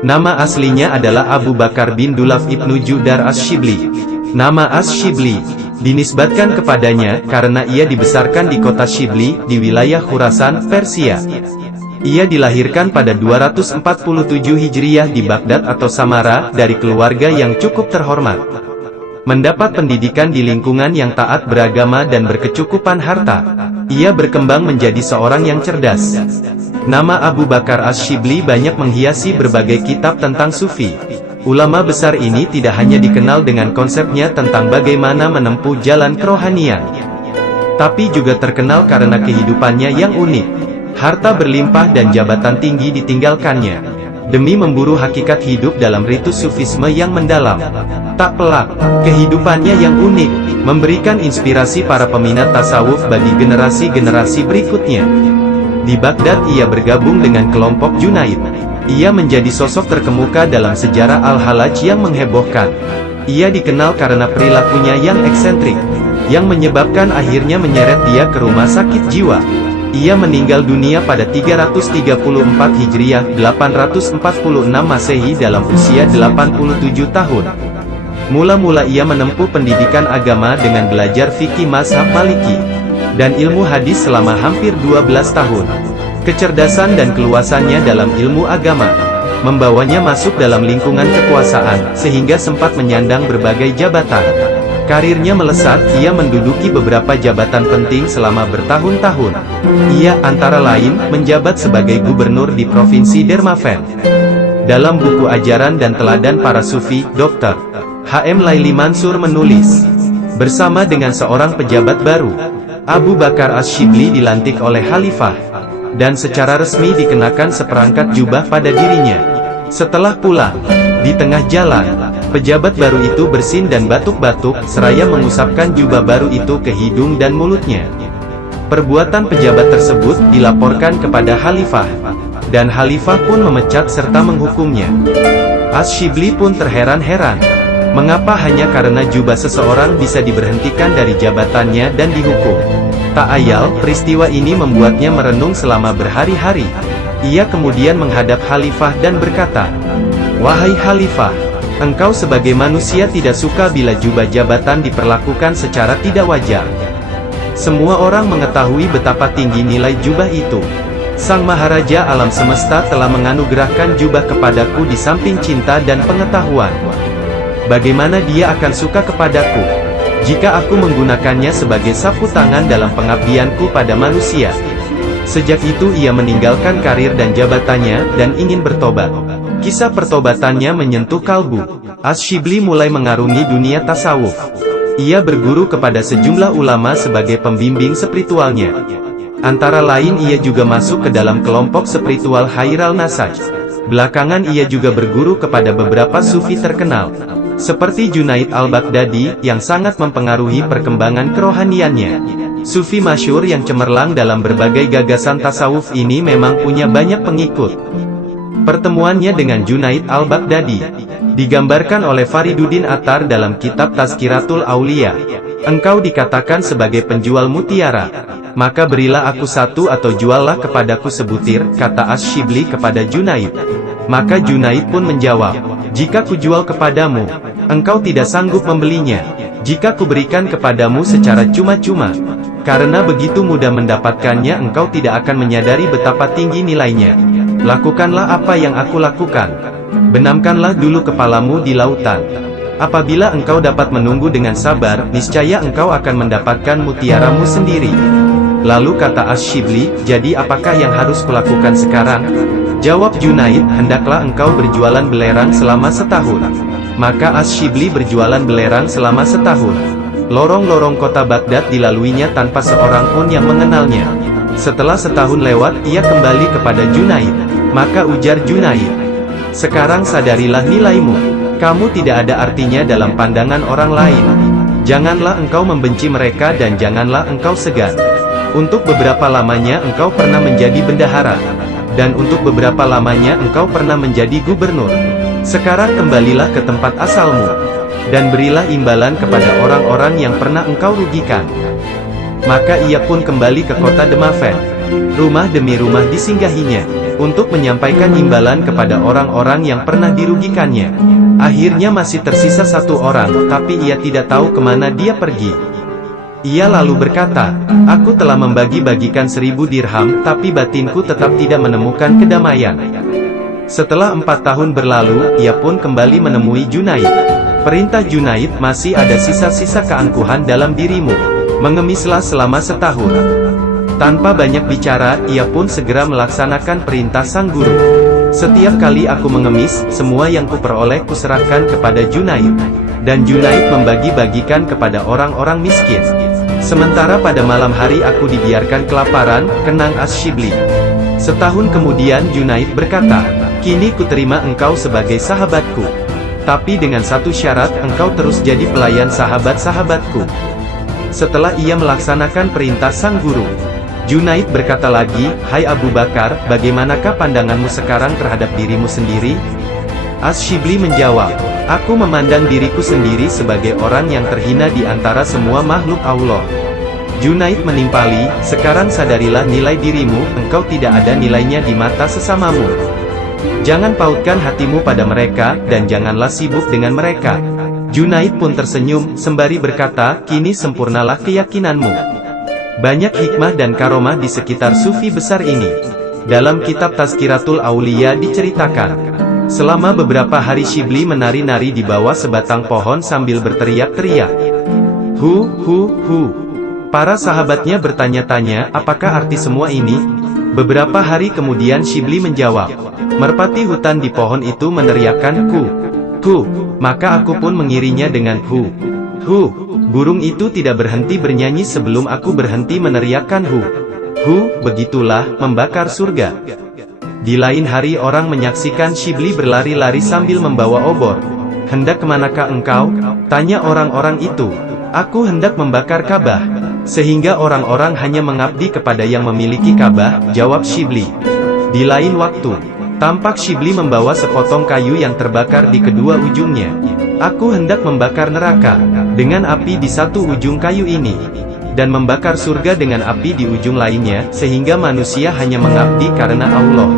Nama aslinya adalah Abu Bakar bin Dulaf ibnu Judar Ash-Shibli. Nama Ash-Shibli dinisbatkan kepadanya karena ia dibesarkan di kota Shibli, di wilayah Khurasan, Persia. Ia dilahirkan pada 247 Hijriah di Baghdad atau Samara, dari keluarga yang cukup terhormat. Mendapat pendidikan di lingkungan yang taat beragama dan berkecukupan harta. Ia berkembang menjadi seorang yang cerdas. Nama Abu Bakar Ash-Shibli banyak menghiasi berbagai kitab tentang sufi. Ulama besar ini tidak hanya dikenal dengan konsepnya tentang bagaimana menempuh jalan kerohanian, tapi juga terkenal karena kehidupannya yang unik. Harta berlimpah dan jabatan tinggi ditinggalkannya demi memburu hakikat hidup dalam ritus sufisme yang mendalam. Tak pelak, kehidupannya yang unik memberikan inspirasi para peminat tasawuf bagi generasi-generasi berikutnya. Di Baghdad ia bergabung dengan kelompok Junaid. Ia menjadi sosok terkemuka dalam sejarah Al-Halaj yang menghebohkan. Ia dikenal karena perilakunya yang eksentrik, yang menyebabkan akhirnya menyeret dia ke rumah sakit jiwa. Ia meninggal dunia pada 334 Hijriah 846 Masehi dalam usia 87 tahun. Mula-mula ia menempuh pendidikan agama dengan belajar fikih mazhab Maliki dan ilmu hadis selama hampir 12 tahun. Kecerdasan dan keluasannya dalam ilmu agama membawanya masuk dalam lingkungan kekuasaan, sehingga sempat menyandang berbagai jabatan. Karirnya melesat, ia menduduki beberapa jabatan penting selama bertahun-tahun. Ia antara lain menjabat sebagai gubernur di Provinsi Dermaven. Dalam buku Ajaran dan Teladan Para Sufi, Dr. H.M. Laili Mansur menulis, bersama dengan seorang pejabat baru, Abu Bakar Ash-Shibli dilantik oleh Khalifah, dan secara resmi dikenakan seperangkat jubah pada dirinya. Setelah pulang, di tengah jalan, pejabat baru itu bersin dan batuk-batuk, seraya mengusapkan jubah baru itu ke hidung dan mulutnya. Perbuatan pejabat tersebut dilaporkan kepada Khalifah, dan Khalifah pun memecat serta menghukumnya. Ash-Shibli pun terheran-heran, mengapa hanya karena jubah seseorang bisa diberhentikan dari jabatannya dan dihukum. Tak ayal, peristiwa ini membuatnya merenung selama berhari-hari. Ia kemudian menghadap Khalifah dan berkata, "Wahai Khalifah, engkau sebagai manusia tidak suka bila jubah jabatan diperlakukan secara tidak wajar. Semua orang mengetahui betapa tinggi nilai jubah itu. Sang Maharaja alam semesta telah menganugerahkan jubah kepadaku di samping cinta dan pengetahuan. Bagaimana dia akan suka kepadaku jika aku menggunakannya sebagai sapu tangan dalam pengabdianku pada manusia?" Sejak itu ia meninggalkan karir dan jabatannya, dan ingin bertobat. Kisah pertobatannya menyentuh kalbu. Ash-Shibli mulai mengarungi dunia tasawuf. Ia berguru kepada sejumlah ulama sebagai pembimbing spiritualnya. Antara lain ia juga masuk ke dalam kelompok spiritual Khairal Nasaj. Belakangan ia juga berguru kepada beberapa sufi terkenal, seperti Junaid al-Baghdadi, yang sangat mempengaruhi perkembangan kerohaniannya. Sufi masyhur yang cemerlang dalam berbagai gagasan tasawuf ini memang punya banyak pengikut. Pertemuannya dengan Junaid al-Baghdadi digambarkan oleh Fariduddin Attar dalam kitab Tazkiratul Aulia. "Engkau dikatakan sebagai penjual mutiara, maka berilah aku satu atau juallah kepadaku sebutir," kata Ash-Shibli kepada Junaid. Maka Junaid pun menjawab, "Jika kujual kepadamu, engkau tidak sanggup membelinya. Jika kuberikan kepadamu secara cuma-cuma, karena begitu mudah mendapatkannya, engkau tidak akan menyadari betapa tinggi nilainya. Lakukanlah apa yang aku lakukan. Benamkanlah dulu kepalamu di lautan. Apabila engkau dapat menunggu dengan sabar, niscaya engkau akan mendapatkan mutiaramu sendiri." Lalu kata Ash-Shibli, "Jadi apakah yang harus kulakukan sekarang?" Jawab Junaid, "Hendaklah engkau berjualan belerang selama setahun." Maka Ash-Shibli berjualan belerang selama setahun. Lorong-lorong kota Baghdad dilaluinya tanpa seorang pun yang mengenalnya. Setelah setahun lewat, ia kembali kepada Junaid. Maka ujar Junaid, "Sekarang sadarilah nilaimu. Kamu tidak ada artinya dalam pandangan orang lain. Janganlah engkau membenci mereka dan janganlah engkau segan. Untuk beberapa lamanya engkau pernah menjadi bendahara, dan untuk beberapa lamanya engkau pernah menjadi gubernur. Sekarang kembalilah ke tempat asalmu, dan berilah imbalan kepada orang-orang yang pernah engkau rugikan." Maka ia pun kembali ke kota Dermaven. Rumah demi rumah disinggahinya. untuk menyampaikan imbalan kepada orang-orang yang pernah dirugikannya. Akhirnya masih tersisa satu orang, tapi ia tidak tahu kemana dia pergi. Ia lalu berkata, "Aku telah membagi-bagikan 1000 dirham, tapi batinku tetap tidak menemukan kedamaian." Setelah 4 tahun berlalu, ia pun kembali menemui Junaid. Perintah Junaid, "Masih ada sisa-sisa keangkuhan dalam dirimu. Mengemislah selama setahun." Tanpa banyak bicara, ia pun segera melaksanakan perintah sang guru. "Setiap kali aku mengemis, semua yang kuperoleh kuserahkan kepada Junaid. Dan Junaid membagi-bagikan kepada orang-orang miskin. Sementara pada malam hari aku dibiarkan kelaparan," kenang Asy-Syibli. Setahun kemudian Junaid berkata, "Kini kuterima engkau sebagai sahabatku. Tapi dengan satu syarat, engkau terus jadi pelayan sahabat-sahabatku." Setelah ia melaksanakan perintah sang guru, Junaid berkata lagi, "Hai Abu Bakar, bagaimanakah pandanganmu sekarang terhadap dirimu sendiri?" Asy-Syibli menjawab, "Aku memandang diriku sendiri sebagai orang yang terhina di antara semua makhluk Allah." Junaid menimpali, "Sekarang sadarilah nilai dirimu, engkau tidak ada nilainya di mata sesamamu. Jangan pautkan hatimu pada mereka, dan janganlah sibuk dengan mereka." Junaid pun tersenyum, sembari berkata, "Kini sempurnalah keyakinanmu." Banyak hikmah dan karomah di sekitar sufi besar ini. Dalam kitab Tazkiratul Auliya diceritakan, selama beberapa hari Syibli menari-nari di bawah sebatang pohon sambil berteriak-teriak, "Hu, hu, hu." Para sahabatnya bertanya-tanya, apakah arti semua ini? Beberapa hari kemudian Syibli menjawab, "Merpati hutan di pohon itu meneriakkan ku, ku, maka aku pun mengiringnya dengan hu, hu." Burung itu tidak berhenti bernyanyi sebelum aku berhenti meneriakkan hu, hu, begitulah, membakar surga. Di lain hari orang menyaksikan Syibli berlari-lari sambil membawa obor. "Hendak kemanakah engkau?" tanya orang-orang itu. "Aku hendak membakar Ka'bah." Sehingga orang-orang hanya mengabdi kepada yang memiliki Ka'bah, jawab Syibli. Di lain waktu, tampak Syibli membawa sepotong kayu yang terbakar di kedua ujungnya. "Aku hendak membakar neraka dengan api di satu ujung kayu ini, dan membakar surga dengan api di ujung lainnya, sehingga manusia hanya mengabdi karena Allah."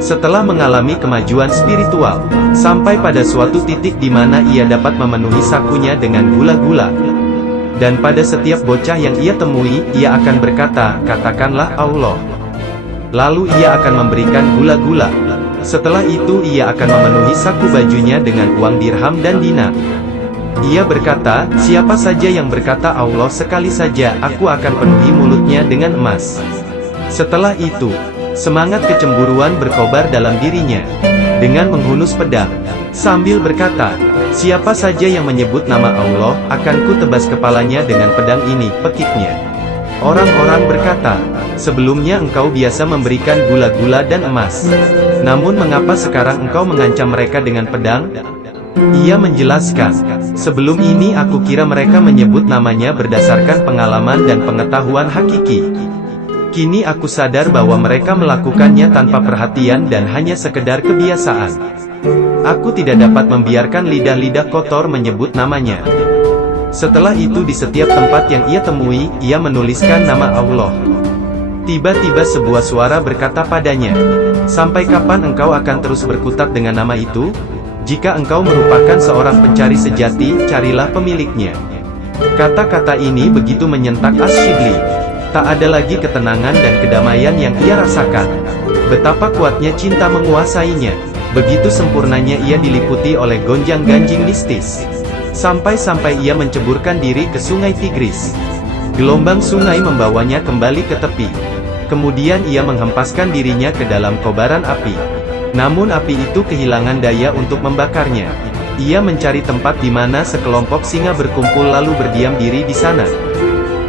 Setelah mengalami kemajuan spiritual, sampai pada suatu titik di mana ia dapat memenuhi sakunya dengan gula-gula. Dan pada setiap bocah yang ia temui, ia akan berkata, "Katakanlah Allah." Lalu ia akan memberikan gula-gula. Setelah itu ia akan memenuhi saku bajunya dengan uang dirham dan dinar. Ia berkata, "Siapa saja yang berkata Allah sekali saja, aku akan penuhi mulutnya dengan emas." Setelah itu, semangat kecemburuan berkobar dalam dirinya. Dengan menghunus pedang, sambil berkata, "Siapa saja yang menyebut nama Allah, akan ku tebas kepalanya dengan pedang ini, pekiknya." Orang-orang berkata, "Sebelumnya engkau biasa memberikan gula-gula dan emas. Namun mengapa sekarang engkau mengancam mereka dengan pedang?" Ia menjelaskan, "Sebelum ini aku kira mereka menyebut namanya berdasarkan pengalaman dan pengetahuan hakiki. Kini aku sadar bahwa mereka melakukannya tanpa perhatian dan hanya sekedar kebiasaan. Aku tidak dapat membiarkan lidah-lidah kotor menyebut namanya." Setelah itu di setiap tempat yang ia temui, ia menuliskan nama Allah. Tiba-tiba sebuah suara berkata padanya, "Sampai kapan engkau akan terus berkutat dengan nama itu? Jika engkau merupakan seorang pencari sejati, carilah pemiliknya." Kata-kata ini begitu menyentak Asy-Syibli. Tak ada lagi ketenangan dan kedamaian yang ia rasakan. Betapa kuatnya cinta menguasainya. Begitu sempurnanya ia diliputi oleh gonjang-ganjing mistis. Sampai-sampai ia menceburkan diri ke sungai Tigris. Gelombang sungai membawanya kembali ke tepi. Kemudian ia menghempaskan dirinya ke dalam kobaran api. Namun api itu kehilangan daya untuk membakarnya. Ia mencari tempat di mana sekelompok singa berkumpul lalu berdiam diri di sana.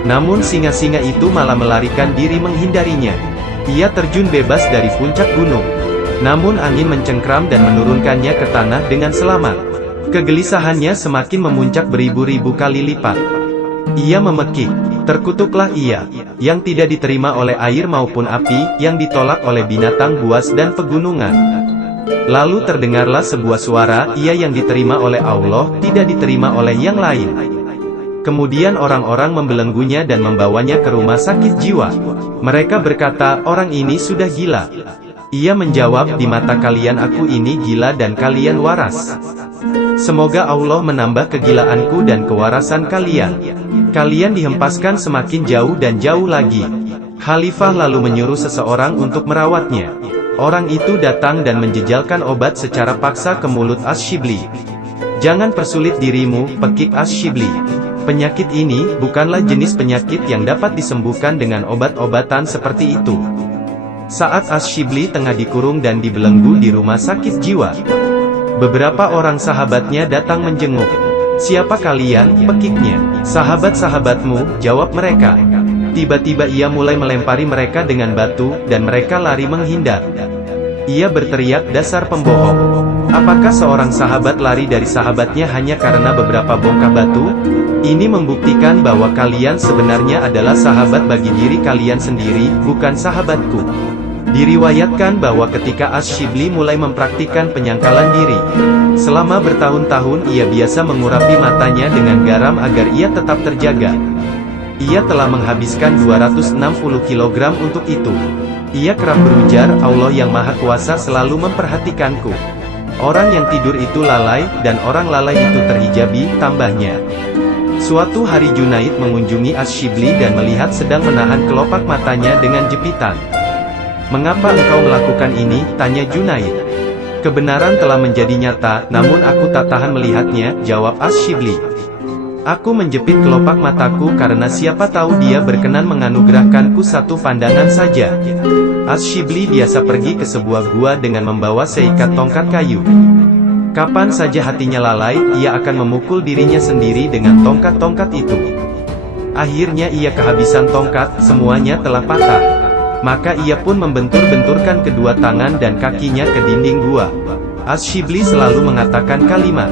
Namun singa-singa itu malah melarikan diri menghindarinya. Ia terjun bebas dari puncak gunung. Namun angin mencengkram dan menurunkannya ke tanah dengan selamat. Kegelisahannya semakin memuncak beribu-ribu kali lipat. Ia memekik, "Terkutuklah ia, yang tidak diterima oleh air maupun api, yang ditolak oleh binatang buas dan pegunungan." Lalu terdengarlah sebuah suara, "Ia yang diterima oleh Allah, tidak diterima oleh yang lain." Kemudian orang-orang membelenggunya dan membawanya ke rumah sakit jiwa. Mereka berkata, "Orang ini sudah gila. Ia menjawab, di mata kalian aku ini gila dan kalian waras. Semoga Allah menambah kegilaanku dan kewarasan kalian. Kalian dihempaskan semakin jauh dan jauh lagi. Khalifah lalu menyuruh seseorang untuk merawatnya. Orang itu datang dan menjejalkan obat secara paksa ke mulut Ash-Shibli. Jangan persulit dirimu, pekik Ash-Shibli. Penyakit ini bukanlah jenis penyakit yang dapat disembuhkan dengan obat-obatan seperti itu. Saat Ash-Shibli tengah dikurung dan dibelenggu di rumah sakit jiwa, beberapa orang sahabatnya datang menjenguk. Siapa kalian, pekiknya? Sahabat-sahabatmu, jawab mereka. Tiba-tiba ia mulai melempari mereka dengan batu, dan mereka lari menghindar. Ia berteriak, dasar pembohong. Apakah seorang sahabat lari dari sahabatnya hanya karena beberapa bongkah batu? Ini membuktikan bahwa kalian sebenarnya adalah sahabat bagi diri kalian sendiri, bukan sahabatku. Diriwayatkan bahwa ketika Ash-Shibli mulai mempraktikkan penyangkalan diri, selama bertahun-tahun ia biasa mengurapi matanya dengan garam agar ia tetap terjaga. Ia telah menghabiskan 260 kg untuk itu. Ia kerap berujar, Allah yang Maha Kuasa selalu memperhatikanku. Orang yang tidur itu lalai, dan orang lalai itu terhijabi, tambahnya. Suatu hari Junaid mengunjungi Ash-Shibli dan melihat sedang menahan kelopak matanya dengan jepitan. Mengapa engkau melakukan ini? Tanya Junaid. Kebenaran telah menjadi nyata, namun aku tak tahan melihatnya, jawab Ash-Shibli. Aku menjepit kelopak mataku karena siapa tahu dia berkenan menganugerahkanku satu pandangan saja. Ash-Shibli biasa pergi ke sebuah gua dengan membawa seikat tongkat kayu. Kapan saja hatinya lalai, ia akan memukul dirinya sendiri dengan tongkat-tongkat itu. Akhirnya ia kehabisan tongkat, semuanya telah patah. Maka ia pun membentur-benturkan kedua tangan dan kakinya ke dinding gua. Ash-Shibli selalu mengatakan kalimat,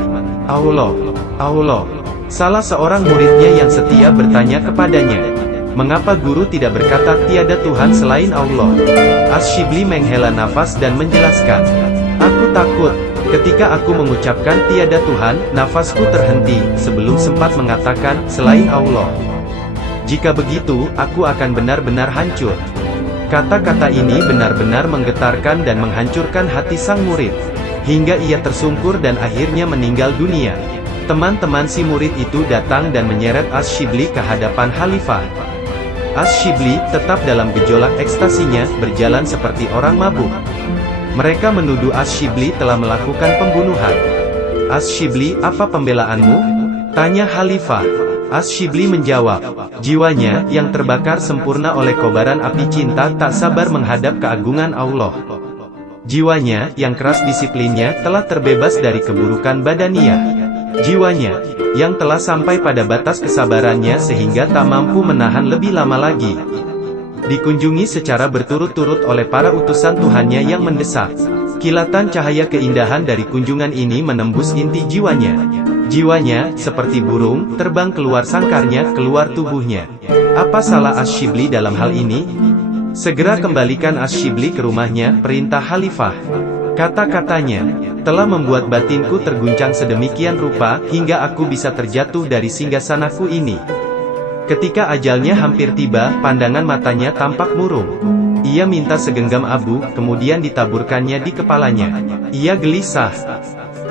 Allah, Allah. Salah seorang muridnya yang setia bertanya kepadanya, mengapa guru tidak berkata tiada Tuhan selain Allah? Ash-Shibli menghela nafas dan menjelaskan, aku takut. Ketika aku mengucapkan tiada Tuhan, nafasku terhenti, sebelum sempat mengatakan, selain Allah. Jika begitu, aku akan benar-benar hancur. Kata-kata ini benar-benar menggetarkan dan menghancurkan hati sang murid, hingga ia tersungkur dan akhirnya meninggal dunia. Teman-teman si murid itu datang dan menyeret Ash-Shibli ke hadapan Khalifah. Ash-Shibli tetap dalam gejolak ekstasinya, berjalan seperti orang mabuk. Mereka menuduh Ash-Shibli telah melakukan pembunuhan. Ash-Shibli, apa pembelaanmu? Tanya Khalifah. Ash-Shibli menjawab, jiwanya, yang terbakar sempurna oleh kobaran api cinta tak sabar menghadap keagungan Allah. Jiwanya, yang keras disiplinnya, telah terbebas dari keburukan badaniah. Jiwanya, yang telah sampai pada batas kesabarannya sehingga tak mampu menahan lebih lama lagi, dikunjungi secara berturut-turut oleh para utusan Tuhannya yang mendesak. Kilatan cahaya keindahan dari kunjungan ini menembus inti jiwanya. Jiwanya, seperti burung, terbang keluar sangkarnya, keluar tubuhnya. Apa salah Ash-Shibli dalam hal ini? Segera kembalikan Ash-Shibli ke rumahnya, perintah Khalifah. Kata-katanya telah membuat batinku terguncang sedemikian rupa, hingga aku bisa terjatuh dari singgasanaku ini. Ketika ajalnya hampir tiba, pandangan matanya tampak murung. Ia minta segenggam abu, kemudian ditaburkannya di kepalanya. Ia gelisah.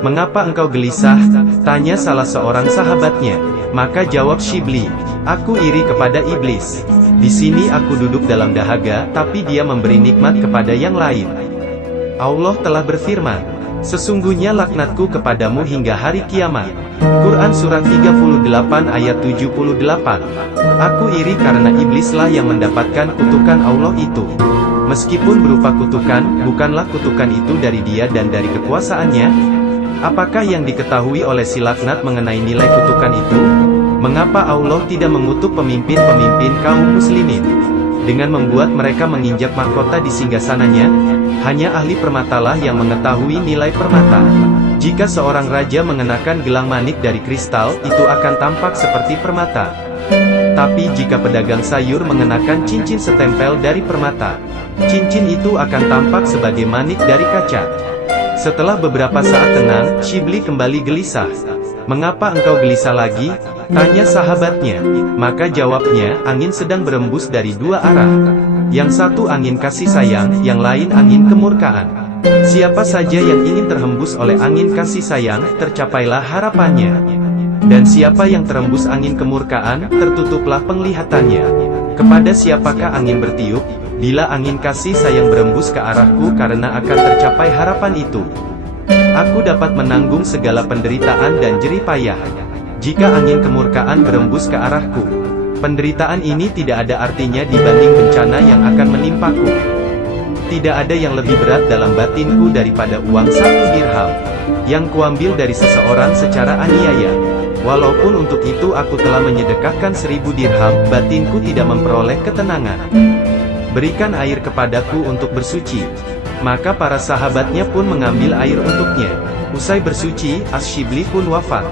Mengapa engkau gelisah? Tanya salah seorang sahabatnya. Maka jawab Shibli, aku iri kepada iblis. Di sini aku duduk dalam dahaga, tapi dia memberi nikmat kepada yang lain. Allah telah berfirman, sesungguhnya laknatku kepadamu hingga hari kiamat. Quran Surah 38 ayat 78. Aku iri karena iblislah yang mendapatkan kutukan Allah itu. Meskipun berupa kutukan, bukanlah kutukan itu dari dia dan dari kekuasaannya. Apakah yang diketahui oleh si laknat mengenai nilai kutukan itu? Mengapa Allah tidak mengutuk pemimpin-pemimpin kaum muslimin dengan membuat mereka menginjak mahkota di singgasananya? Hanya ahli permatalah yang mengetahui nilai permata. Jika seorang raja mengenakan gelang manik dari kristal, itu akan tampak seperti permata. Tapi jika pedagang sayur mengenakan cincin setempel dari permata, cincin itu akan tampak sebagai manik dari kaca. Setelah beberapa saat tenang, Shibli kembali gelisah. "Mengapa engkau gelisah lagi?" tanya sahabatnya. Maka jawabnya, "Angin sedang berembus dari dua arah. Yang satu angin kasih sayang, yang lain angin kemurkaan. Siapa saja yang ingin terhembus oleh angin kasih sayang, tercapailah harapannya. Dan siapa yang terembus angin kemurkaan, tertutuplah penglihatannya. Kepada siapakah angin bertiup? Bila angin kasih sayang berembus ke arahku, karena akan tercapai harapan itu, aku dapat menanggung segala penderitaan dan jerih payah. Jika angin kemurkaan berembus ke arahku, penderitaan ini tidak ada artinya dibanding bencana yang akan menimpaku. Tidak ada yang lebih berat dalam batinku daripada uang 1 dirham, yang kuambil dari seseorang secara aniaya. Walaupun untuk itu aku telah menyedekahkan 1000 dirham, batinku tidak memperoleh ketenangan. Berikan air kepadaku untuk bersuci." Maka para sahabatnya pun mengambil air untuknya. Usai bersuci, Ash-Shibli pun wafat.